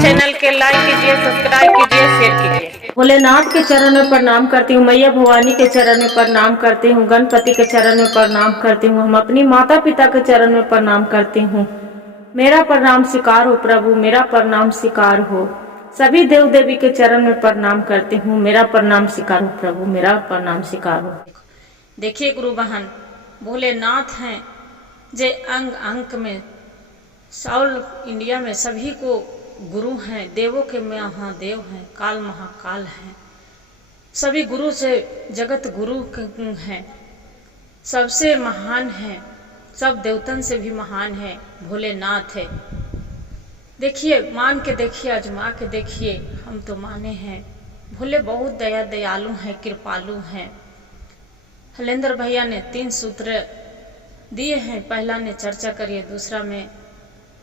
Channel के like कीजिए, subscribe कीजिए, शेयर कीजिए। भोलेनाथ के चरण में प्रणाम करती हूँ, मैया भवानी के चरण में प्रणाम करती हूँ, गणपति के चरण में प्रणाम करती हूँ, हम अपनी माता पिता के चरण में प्रणाम करती हूँ। मेरा प्रणाम स्वीकार हो प्रभु, मेरा प्रणाम स्वीकार हो। सभी देव देवी के चरण में प्रणाम करती हूँ, मेरा प्रणाम स्वीकार हो प्रभु, मेरा प्रणाम स्वीकार हो। देखिए गुरु बहन, भोलेनाथ हैं जे अंग अंक में ऑल इंडिया में सभी को गुरु हैं, देवों के महादेव हैं, काल महाकाल हैं। सभी गुरु से जगत गुरु हैं, सबसे महान हैं, सब देवतन से भी महान है भोलेनाथ है। देखिए, मान के देखिए, आजमा के देखिए, हम तो माने हैं। भोले बहुत दयालु हैं, कृपालु हैं। हलेंद्र भैया ने 3 सूत्र दिए हैं। पहला ने चर्चा करिए, दूसरा में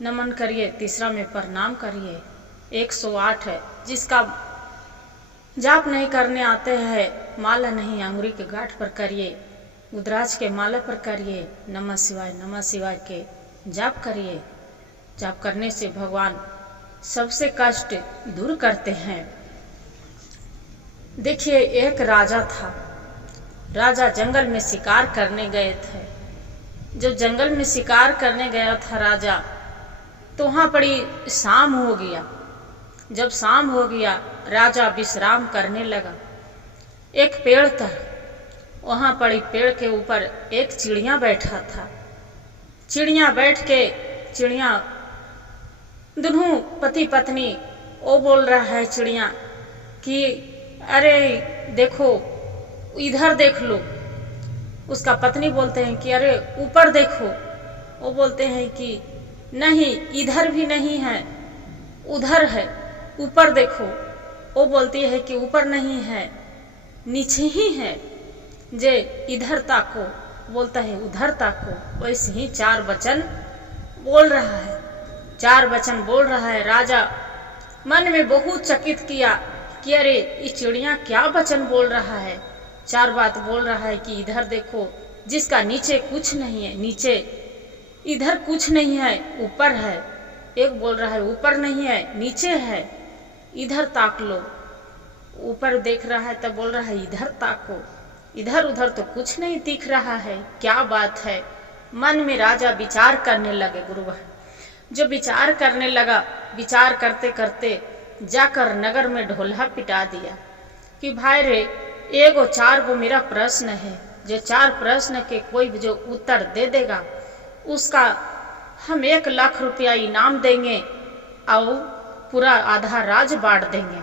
नमन करिए, तीसरा में प्रणाम करिए। 108 है। जिसका जाप नहीं करने आते हैं, माला नहीं अंगुरी के गांठ पर करिए, रुद्राक्ष के माला पर करिए, नमः शिवाय के जाप करिए। जाप करने से भगवान सबसे कष्ट दूर करते हैं। देखिए, एक राजा था। राजा जंगल में शिकार करने गए थे। जब जंगल में शिकार करने गया था राजा, तो वहां पड़ी शाम हो गया। जब शाम हो गया, राजा विश्राम करने लगा। एक पेड़ था, वहां पड़ी पेड़ के ऊपर एक चिड़िया बैठा था। चिड़िया बैठ के, चिड़िया दोनों पति पत्नी, वो बोल रहा है चिड़िया कि अरे देखो, इधर देख लो। उसका पत्नी बोलते हैं कि अरे ऊपर देखो। वो बोलते हैं कि नहीं, इधर भी नहीं है, उधर है, ऊपर देखो। वो बोलती है कि ऊपर नहीं है, नीचे ही है, जे इधर ताको। बोलता है उधर ताको। वैसे ही 4 वचन बोल रहा है। 4 वचन बोल रहा है। राजा मन में बहुत चकित किया कि अरे ये चिड़िया क्या वचन बोल रहा है। 4 बात बोल रहा है कि इधर देखो, जिसका नीचे कुछ नहीं है, नीचे इधर कुछ नहीं है, ऊपर है। एक बोल रहा है ऊपर नहीं है, नीचे है, इधर ताक लो। ऊपर देख रहा है तब बोल रहा है इधर ताको। इधर उधर तो कुछ नहीं दिख रहा है, क्या बात है। मन में राजा विचार करने लगे। गुरु जो विचार करने लगा, विचार करते करते जाकर नगर में ढोलहा पिटा दिया कि भाई रे, 4 गो मेरा प्रश्न है। जो 4 प्रश्न के कोई भी जो उत्तर दे देगा, उसका हम 1 लाख रुपया इनाम देंगे और पूरा आधा राज बांट देंगे।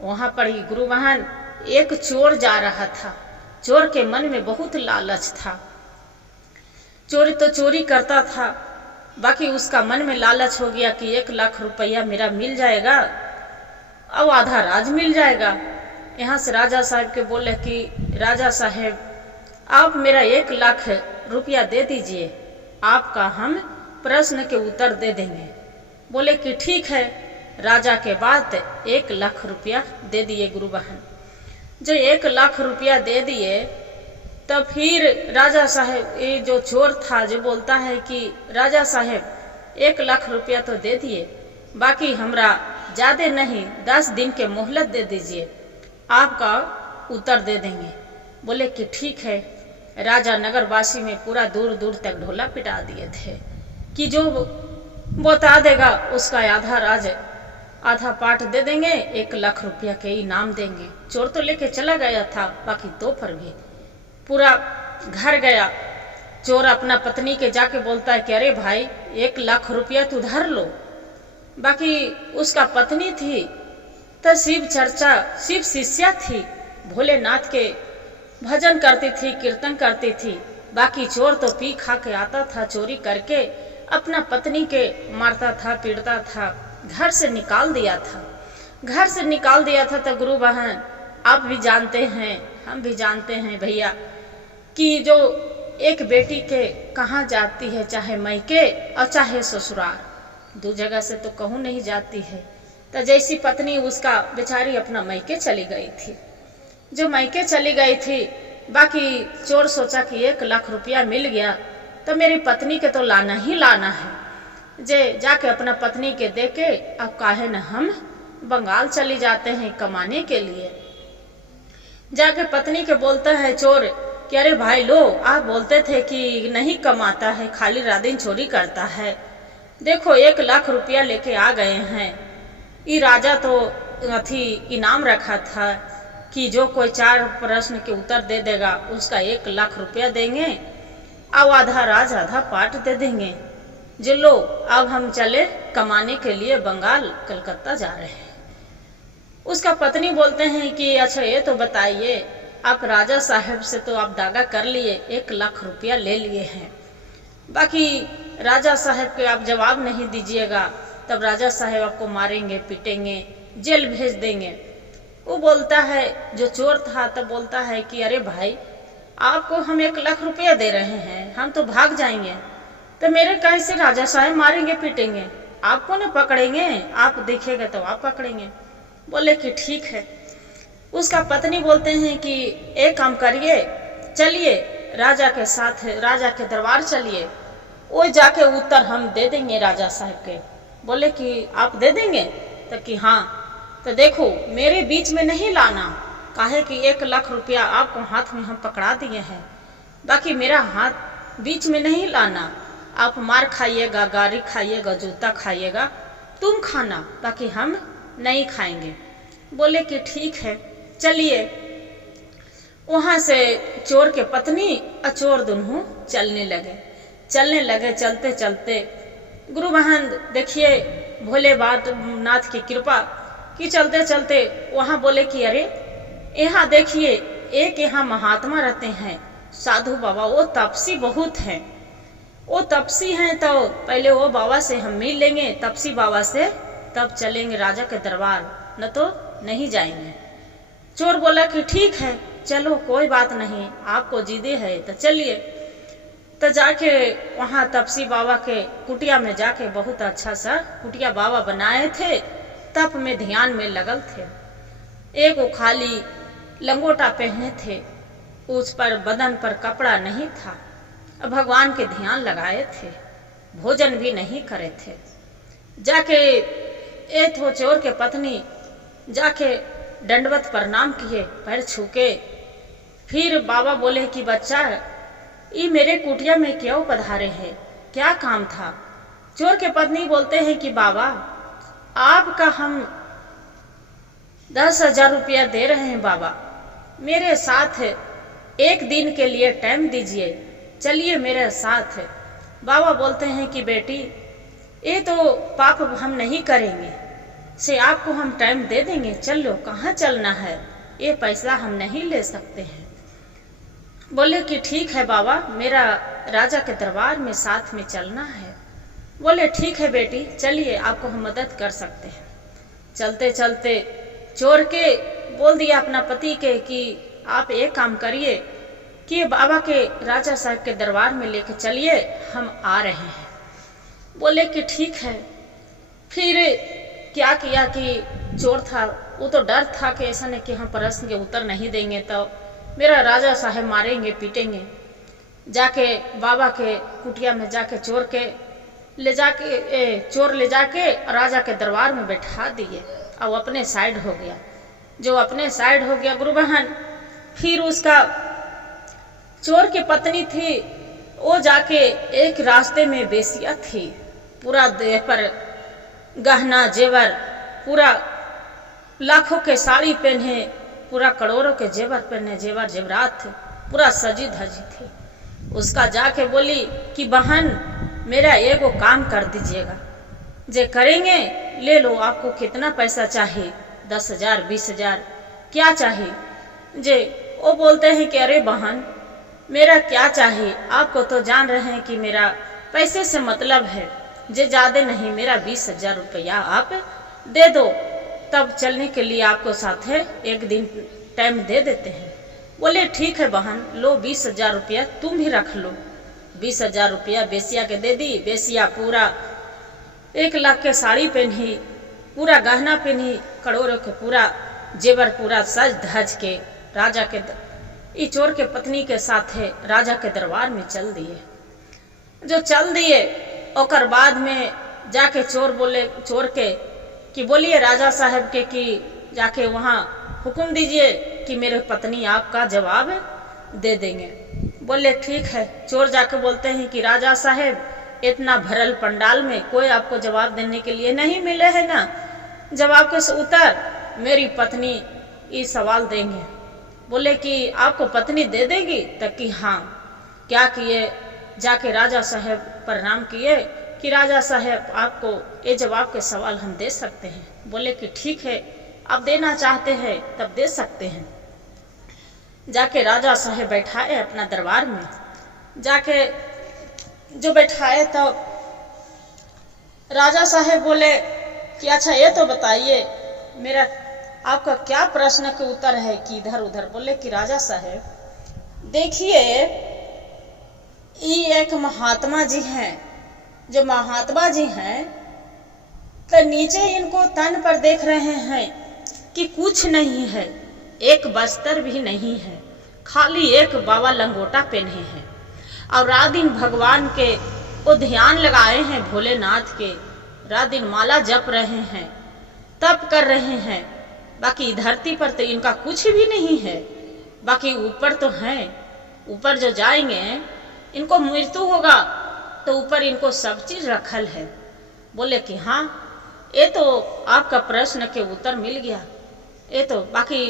वहां पर ही गुरु बहन, एक चोर जा रहा था। चोर के मन में बहुत लालच था। चोरी तो चोरी करता था, बाकी उसका मन में लालच हो गया कि 1 लाख रुपया मेरा मिल जाएगा और आधा राज मिल जाएगा। यहाँ से राजा साहब के बोले कि राजा साहब, आप मेरा 1 लाख रुपया दे दीजिए, आपका हम प्रश्न के उत्तर दे देंगे। बोले कि ठीक है। राजा के बाद 1 लाख रुपया दे दिए गुरु बहन। जो 1 लाख रुपया दे दिए, तब फिर राजा साहब, ये जो चोर था, जो बोलता है कि राजा साहब 1 लाख रुपया तो दे दिए, बाकी हमरा ज्यादा नहीं, 10 दिन के मोहलत दे दीजिए, आपका उत्तर दे देंगे। बोले कि ठीक है। राजा नगरवासी में पूरा दूर दूर तक ढोला पिटा दिए थे कि जो बता देगा उसका आधा राज, आधा पाठ दे देंगे, 1 लाख रुपया के इनाम देंगे। चोर तो लेके चला गया था, बाकी तोहफर भी पूरा घर गया। चोर अपना पत्नी के जाके बोलता है कि अरे भाई, 1 लाख रुपया तू धर लो। बाकी उसका पत्नी थी तो शिव चर्चा, शिव शिष्या थी, भोलेनाथ के भजन करती थी, कीर्तन करती थी। बाकी चोर तो पी खा के आता था, चोरी करके अपना पत्नी के मारता था, पीटता था, घर से निकाल दिया था। घर से निकाल दिया था। तो गुरु बहन, आप भी जानते हैं, हम भी जानते हैं भैया, कि जो एक बेटी के कहाँ जाती है, चाहे मैके और चाहे ससुराल, 2 जगह से तो कहूँ नहीं जाती है। तो जैसी पत्नी उसका बेचारी अपना मैके चली गई थी। जो मैके चली गई थी, बाकी चोर सोचा कि 1 लाख रुपया मिल गया तो मेरी पत्नी के तो लाना ही लाना है। जे जाके अपना पत्नी के दे के अब काहे न हम बंगाल चली जाते हैं कमाने के लिए। जाके पत्नी के बोलता है चोर कि अरे भाई लो, आप बोलते थे कि नहीं कमाता है, खाली रात दिन चोरी करता है, देखो 1 लाख रुपया लेके आ गए हैं। ये राजा तो अथी इनाम रखा था कि जो कोई 4 प्रश्न के उत्तर दे देगा उसका 1 लाख रुपया देंगे, अब आधा राज आधा पाट दे देंगे। जो लो अब हम चले कमाने के लिए बंगाल कलकत्ता जा रहे हैं। उसका पत्नी बोलते हैं कि अच्छा ये तो बताइए, आप राजा साहब से तो आप दागा कर लिए, 1 लाख रुपया ले लिए हैं, बाकी राजा साहब के आप जवाब नहीं दीजिएगा तब राजा साहब आपको मारेंगे, पीटेंगे, जेल भेज देंगे। वो बोलता है, जो चोर था तब बोलता है कि अरे भाई आपको हम 1 लाख रुपया दे रहे हैं, हम तो भाग जाएंगे, तो मेरे कैसे राजा साहब मारेंगे पीटेंगे, आपको ना पकड़ेंगे, आप देखेंगे तो आप पकड़ेंगे। बोले कि ठीक है। उसका पत्नी बोलते हैं कि एक काम करिए, चलिए राजा के साथ राजा के दरबार चलिए, वो जाके उत्तर हम दे देंगे राजा साहब के। बोले कि आप दे देंगे? तो कि हाँ। तो देखो मेरे बीच में नहीं लाना, काहे कि 1 लाख रुपया आपको हाथ में हम पकड़ा दिए हैं, बाकी मेरा हाथ बीच में नहीं लाना, आप मार खाइएगा, गारी खाइएगा, जूता खाइएगा, तुम खाना, बाकी हम नहीं खाएंगे। बोले कि ठीक है चलिए। वहां से चोर के पत्नी और चोर दोनों चलने लगे। चलते चलते गुरु महान देखिए भोले नाथ की कृपा कि चलते चलते वहां बोले कि अरे यहाँ देखिए एक यहाँ महात्मा रहते हैं, साधु बाबा, वो तपसी बहुत हैं, वो तपसी हैं, तो पहले वो बाबा से हम मिल लेंगे, तपसी बाबा से, तब चलेंगे राजा के दरबार, न तो नहीं जाएंगे। चोर बोला कि ठीक है चलो कोई बात नहीं, आपको जिदे है तो चलिए। तो जाके वहाँ तपसी बाबा के कुटिया में जाके बहुत अच्छा सा कुटिया बाबा बनाए थे, तप में ध्यान में लगल थे। एक वो खाली लंगोटा पहने थे, उस पर बदन पर कपड़ा नहीं था, भगवान के ध्यान लगाए थे, भोजन भी नहीं करे थे। जाके एक तो चोर के पत्नी जाके दंडवत प्रणाम किए, पैर छूके। फिर बाबा बोले कि बच्चा ये मेरे कुटिया में क्यों पधारे हैं, क्या काम था? चोर के पत्नी बोलते हैं कि बाबा आपका हम 10,000 रुपया दे रहे हैं, बाबा मेरे साथ 1 दिन के लिए टाइम दीजिए, चलिए मेरे साथ। बाबा बोलते हैं कि बेटी ये तो पाप हम नहीं करेंगे, से आपको हम टाइम दे देंगे, चलो कहाँ चलना है, ये पैसा हम नहीं ले सकते हैं। बोले कि ठीक है बाबा, मेरा राजा के दरबार में साथ में चलना है। बोले ठीक है बेटी चलिए, आपको हम मदद कर सकते हैं। चलते चलते चोर के बोल दिया अपना पति के कि आप एक काम करिए कि बाबा के राजा साहब के दरबार में लेके चलिए, हम आ रहे हैं। बोले कि ठीक है। फिर क्या किया कि चोर था वो तो डर था कि ऐसा नहीं कि हम प्रश्न के उत्तर नहीं देंगे तो मेरा राजा साहब मारेंगे पीटेंगे। जाके बाबा के कुटिया में जाके चोर ले जाके राजा के दरबार में बैठा दिए और अपने साइड हो गया। जो अपने साइड हो गया गुरु बहन, फिर उसका चोर की पत्नी थी वो जाके एक रास्ते में बेसिया थी, पूरा देह पर गहना जेवर, पूरा लाखों के साड़ी पहने, पूरा करोड़ों के जेवर पहने, जेवर जेवरात थे, पूरा सजी धजी थी। उसका जाके बोली कि बहन मेरा एगो काम कर दीजिएगा, जे करेंगे ले लो, आपको कितना पैसा चाहिए, 10,000 20,000 क्या चाहिए? जे वो बोलते हैं कि अरे बहन मेरा क्या चाहिए, आपको तो जान रहे हैं कि मेरा पैसे से मतलब है, जे ज्यादा नहीं, मेरा 20,000 रुपया आप दे दो, तब चलने के लिए आपको साथ है 1 दिन टाइम दे देते हैं। बोले ठीक है बहन, लो 20,000 रुपया तुम भी रख लो। 20,000 रुपया बेसिया के दे दी। बेसिया पूरा 1 लाख के साड़ी पहनी, पूरा गहना पहनी, करोड़ों के पूरा जेवर, पूरा सज धज के राजा के चोर के पत्नी के साथ है राजा के दरबार में चल दिए। जो चल दिए ओकर बाद में जाके चोर के कि बोलिए राजा साहब के कि जाके वहाँ हुक्म दीजिए कि मेरे पत्नी आपका जवाब दे देंगे। बोले ठीक है। चोर जाके बोलते हैं कि राजा साहब इतना भरल पंडाल में कोई आपको जवाब देने के लिए नहीं मिले है ना, जवाब के उत्तर मेरी पत्नी ये सवाल देंगे। बोले कि आपको पत्नी दे देगी? तब कि हाँ। क्या किए? जाके राजा साहब प्रणाम किए कि राजा साहब आपको ये जवाब के सवाल हम दे सकते हैं। बोले कि ठीक है, आप देना चाहते हैं तब दे सकते हैं। जाके राजा साहब बैठाए अपना दरबार में, जाके जो बैठाए तो राजा साहब बोले कि अच्छा ये तो बताइए मेरा आपका क्या प्रश्न के उत्तर है कि इधर उधर। बोले कि राजा साहब देखिए ये एक महात्मा जी हैं, जो महात्मा जी हैं तो नीचे इनको तन पर देख रहे हैं कि कुछ नहीं है, एक बस्तर भी नहीं है, खाली एक बाबा लंगोटा पहने हैं और रात दिन भगवान के वो ध्यान लगाए हैं, भोलेनाथ के रात दिन माला जप रहे हैं, तप कर रहे हैं। बाकी धरती पर तो इनका कुछ भी नहीं है, बाकी ऊपर तो हैं, ऊपर जो जाएंगे इनको मृत्यु होगा तो ऊपर इनको सब चीज रखल है। बोले कि हाँ ये तो आपका प्रश्न के उत्तर मिल गया, ये तो बाकी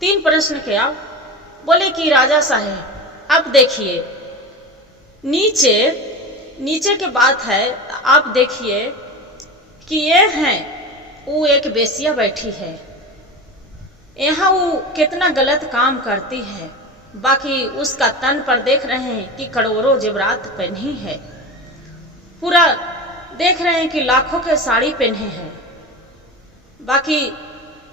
3 प्रश्न के आओ। बोले कि राजा साहब अब देखिए नीचे के बात है, आप देखिए कि ये हैं वो एक बेसिया बैठी है, यहाँ वो कितना गलत काम करती है, बाकी उसका तन पर देख रहे हैं कि करोड़ों जेवरात पहनी है, पूरा देख रहे हैं कि लाखों के साड़ी पहने हैं, बाकी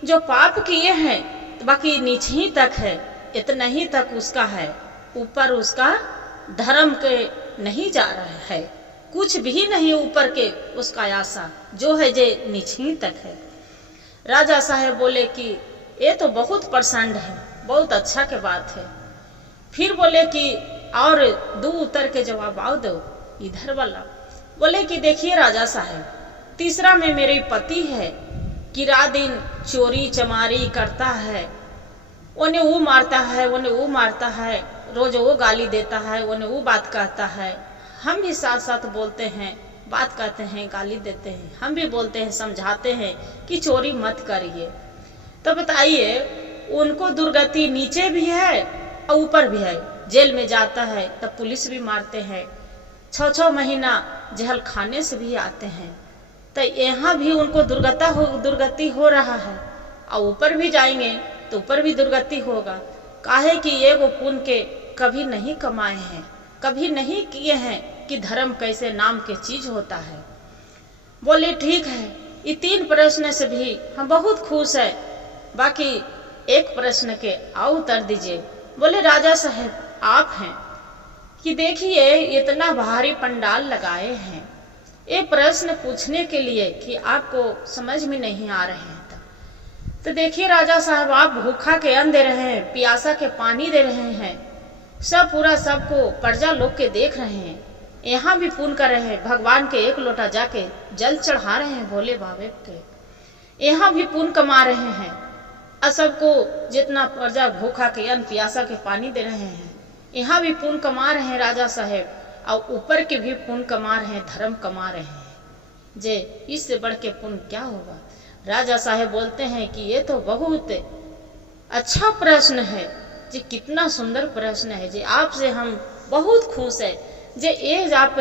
जो पाप किए हैं तो बाकी नीचे ही तक है, इतना ही तक उसका है, ऊपर उसका धर्म के नहीं जा रहा है, कुछ भी नहीं ऊपर के उसका आशा जो है जे नीचे ही तक है। राजा साहब बोले कि ये तो बहुत प्रसन्न है, बहुत अच्छा के बात है। फिर बोले कि और 2 उत्तर के जवाब आओ दो इधर वाला। बोले कि देखिए राजा साहब तीसरा में मेरे पति है कि रात दिन चोरी चमारी करता है, उन्हें वो मारता है, उन्हें वो मारता है, रोज वो गाली देता है, उन्हें वो बात कहता है। हम भी साथ साथ बोलते हैं, बात कहते हैं, गाली देते हैं, हम भी बोलते हैं, समझाते हैं कि चोरी मत करिए। तो बताइए उनको दुर्गति नीचे भी है और ऊपर भी है, जेल में जाता है तब पुलिस भी मारते हैं, 6-6 महीना जेल खाने से भी आते हैं, तो यहाँ भी उनको दुर्गति हो रहा है और ऊपर भी जाएंगे तो ऊपर भी दुर्गति होगा। काहे कि ये वो पुण्य के कभी नहीं कमाए हैं, कभी नहीं किए हैं कि धर्म कैसे नाम के चीज होता है। बोले ठीक है, ये 3 प्रश्न से भी हम बहुत खुश है, बाकी एक प्रश्न के आओ उत्तर दीजिए। बोले राजा साहब आप हैं कि देखिए इतना भारी पंडाल लगाए हैं, ये प्रश्न पूछने के लिए कि आपको समझ में नहीं आ रहे हैं। तो देखिए राजा साहब आप भूखा के अन्न दे रहे हैं, प्यासा के पानी दे रहे हैं, सब पूरा सबको प्रजा लोग के देख रहे हैं, यहाँ भी पुण्य कर रहे हैं, भगवान के 1 लोटा जाके जल चढ़ा रहे हैं भोले बाबे के, यहाँ भी पुण्य कमा रहे हैं और सबको जितना प्रजा भूखा के अन्न प्यासा के पानी दे रहे हैं, यहाँ भी पुण्य कमा रहे हैं राजा साहब, और ऊपर के भी पुण्य कमा रहे हैं, धर्म कमा रहे हैं, जे इससे बढ़ के पुण्य क्या होगा। राजा साहब बोलते हैं कि ये तो बहुत अच्छा प्रश्न है जी, कितना सुंदर प्रश्न है जी, आपसे हम बहुत खुश है जे ये आप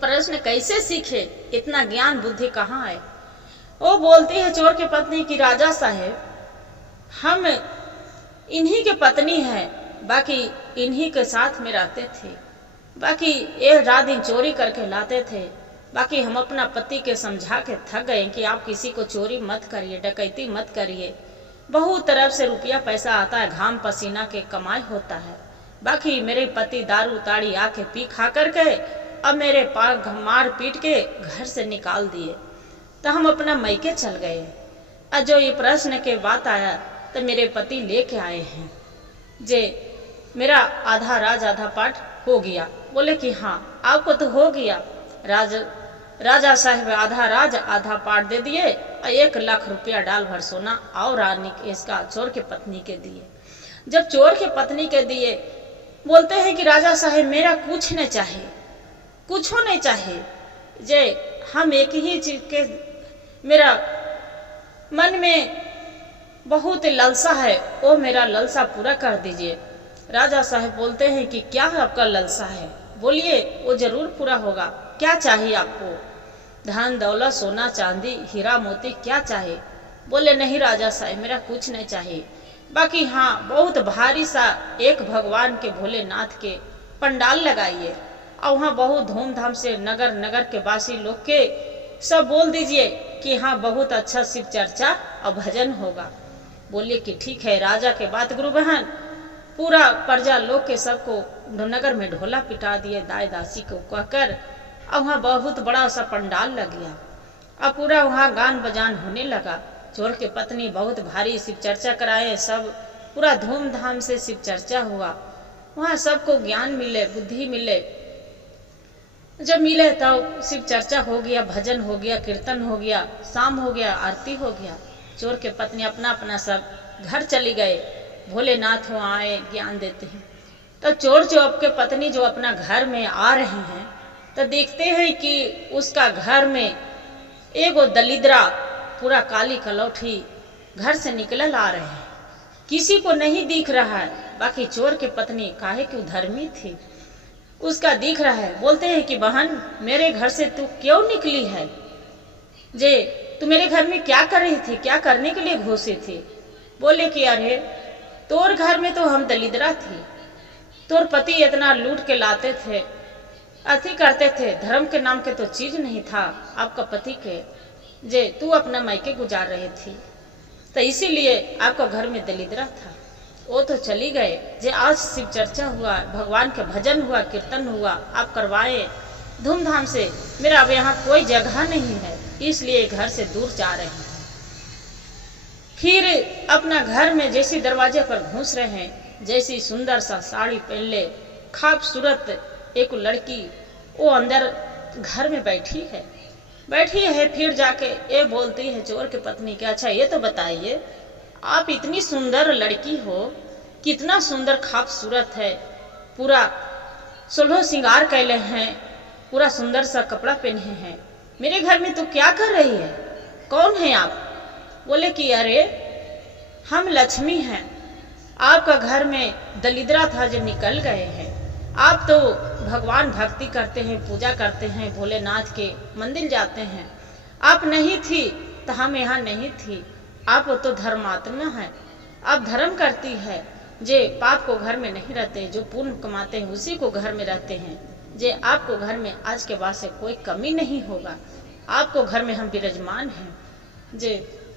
प्रश्न कैसे सीखे, इतना ज्ञान बुद्धि कहाँ है। वो बोलती है चोर के पत्नी की राजा साहब हम इन्हीं के पत्नी है, बाकी इन्हीं के साथ में रहते थे, बाकी ये रात दिन चोरी करके लाते थे, बाकी हम अपना पति के समझा के थक गए कि आप किसी को चोरी मत करिए, डकैती मत करिए, बहुत तरफ से रुपया पैसा आता है, घाम पसीना के कमाई होता है, बाकी मेरे पति दारू ताड़ी आके पी खा करके अब मेरे पास मार पीट के घर से निकाल दिए, तो हम अपना मैके चल गए। और जो ये प्रश्न के बात आया तो मेरे पति लेके आए हैं जे मेरा आधा राज आधा पाठ हो गया। बोले कि हाँ आपको तो हो गया, राजा साहब आधा राज आधा पाट दे दिए और 1 लाख रुपया डाल भर सोना और रानी के इसका चोर के पत्नी के दिए। जब चोर के पत्नी के दिए, बोलते हैं कि राजा साहब मेरा कुछ नहीं चाहिए, कुछ नहीं चाहिए, जे हम एक ही चीज के मेरा मन में बहुत ललसा है, वो मेरा ललसा पूरा कर दीजिए। राजा साहब बोलते हैं कि क्या आपका ललसा है, बोलिए, वो जरूर पूरा होगा। क्या चाहिए आपको? धन दौलत सोना चांदी हीरा मोती क्या चाहिए? बोले नहीं राजा साहब मेरा कुछ नहीं चाहिए, बाकी हाँ बहुत भारी सा एक भगवान के भोलेनाथ के पंडाल लगाइए और वहाँ बहुत धूमधाम से नगर नगर के वासी लोग के सब बोल दीजिए कि हाँ बहुत अच्छा शिव चर्चा और भजन होगा। बोलिए कि ठीक है। राजा के बात गुरु बहन पूरा प्रजा लोग के सबको नगर में ढोला पिटा दिए दाई दासी को कहकर, और वहाँ बहुत बड़ा सा पंडाल लग गया। अब पूरा वहाँ गान बजान होने लगा। चोर के पत्नी बहुत भारी शिव चर्चा कराए, सब पूरा धूमधाम से शिव चर्चा हुआ। वहाँ सबको ज्ञान मिले, बुद्धि मिले। जब मिले तब शिव चर्चा हो गया, भजन हो गया, कीर्तन हो गया, शाम हो गया, आरती हो गया। चोर के पत्नी अपना अपना सब घर चली गए। भोलेनाथ वहाँ आए, ज्ञान देते हैं। तो चोर जो आपके पत्नी जो अपना घर में आ रहे हैं तो देखते हैं कि उसका घर में एगो दलिद्रा पूरा काली कलौठी घर से निकल आ रहे हैं, किसी को नहीं दिख रहा है। बाकी चोर के पत्नी काहे कि धर्मी थी, उसका दिख रहा है। बोलते हैं कि बहन मेरे घर से तू क्यों निकली है, जे तू मेरे घर में क्या कर रही थी, क्या करने के लिए घुसी थी? बोले कि अरे तोर घर में तो हम दलिद्रा थी, तोर पति इतना लूट के लाते थे, अति करते थे, धर्म के नाम के तो चीज नहीं था आपका पति के, जे तू अपना मायके गुजार रही थी, तो इसीलिए आपका घर में दलिद्रा था। वो तो चली गए, जे आज शिव चर्चा हुआ, भगवान के भजन हुआ, कीर्तन हुआ, आप करवाए धूमधाम से। मेरा अब यहाँ कोई जगह नहीं है, इसलिए घर से दूर जा रहे हैं। फिर अपना घर में जैसी दरवाजे पर घुस रहे हैं, जैसी सुंदर सा साड़ी पहन ले, खूबसूरत एक लड़की वो अंदर घर में बैठी है। फिर जाके ये बोलती है चोर की पत्नी के, अच्छा ये तो बताइए आप इतनी सुंदर लड़की हो, कितना सुंदर खूबसूरत है, पूरा सोलह श्रृंगार कैले हैं, पूरा सुंदर सा कपड़ा पहने हैं, मेरे घर में तो क्या कर रही है, कौन है आप? बोले कि अरे हम लक्ष्मी हैं, आपका घर में दलिद्रा था जो निकल गए हैं। आप तो भगवान भक्ति करते हैं, पूजा करते हैं, भोलेनाथ के मंदिर जाते हैं, आप नहीं थी तो हम यहाँ नहीं थी। आप तो धर्मात्मा है, आप धर्म करती है, जे पाप को घर में नहीं रहते, जो पुण्य कमाते हैं उसी को घर में रहते हैं। जे आपको घर में आज के बाद से कोई कमी नहीं होगा, आपको घर में हम विराजमान हैं। जे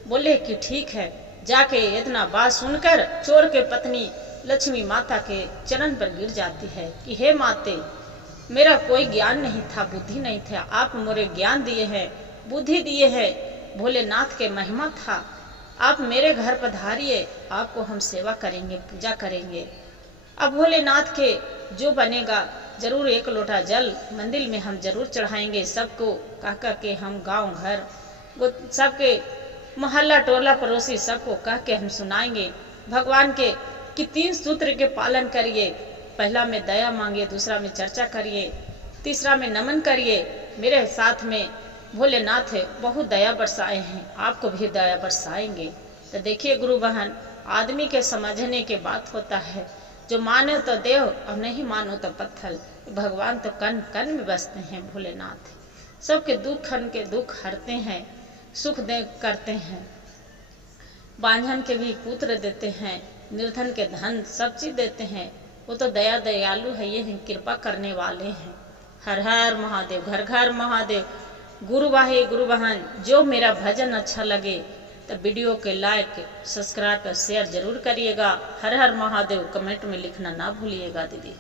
बोले कि ठीक है। जाके इतना बात सुनकर चोर के पत्नी लक्ष्मी माता के चरण पर गिर जाती है कि हे माते, मेरा कोई ज्ञान नहीं था, बुद्धि नहीं था, आप मोरे ज्ञान दिए हैं, बुद्धि दिए हैं, भोलेनाथ के महिमा था, आप मेरे घर पधारिए, आपको हम सेवा करेंगे, पूजा करेंगे। अब भोलेनाथ के जो बनेगा जरूर 1 लोटा जल मंदिर में हम जरूर चढ़ाएंगे। सबको कह के हम गांव घर वो सबके मोहल्ला टोला पड़ोसी सबको कह के हम सुनाएंगे भगवान के कि 3 सूत्र के पालन करिए। पहला में दया मांगिए, दूसरा में चर्चा करिए, तीसरा में नमन करिए। मेरे साथ में भोलेनाथ बहुत दया बरसाए हैं, आपको भी दया बरसाएंगे। तो देखिए गुरु बहन, आदमी के समझने के बात होता है, जो मानो तो देव और नहीं मानो तो पत्थर। भगवान तो कण कण में बसते हैं भोलेनाथ, सबके दुख खन के दुख हरते हैं, सुख दे करते हैं, बांझन के भी पुत्र देते हैं, निर्धन के धन सब चीज देते हैं। वो तो दया दयालु है, ये हैं कृपा करने वाले हैं। हर हर महादेव, घर घर महादेव। गुरु बहन, जो मेरा भजन अच्छा लगे तो वीडियो के लाइक सब्सक्राइब और शेयर जरूर करिएगा। हर हर महादेव कमेंट में लिखना ना भूलिएगा दीदी।